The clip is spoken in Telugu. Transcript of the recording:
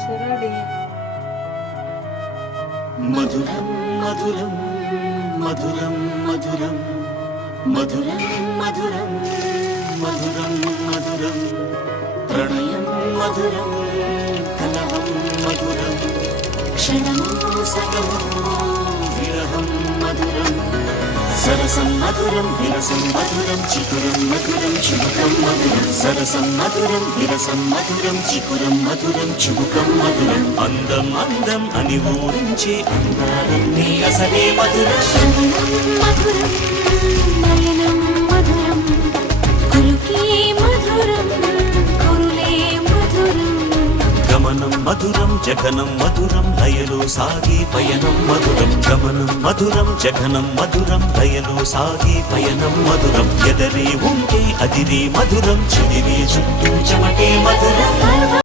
శిరడి మధురం మధురం మధురం మధురం మధురం మధురం మధురం మధురం ప్రణయం మధురం కలహం మధురం క్షణమో సగమో విరహం మధురం సరసం మధురం విరసం మధురం చికురం మధురం చుముకం మధురం సరసం మధురం విరసం మధురం చికురం మధురం చుముకం మధురం అందం అందం అని ఊరించే అందాలన్నీ అసలే మధురం మధురం నయనం మధురం కులుకే మధురం కురులే మధురం గమనం మధురం జగనం మధురం లయలో సాగి పయనం మధురం గమనం మధురం జగనం మధురం లయలో సాగి పయనం మధురం ఎదరి ఉంటే అదిరి మధురం చెదిరి చుట్టూ చెమటే మధురం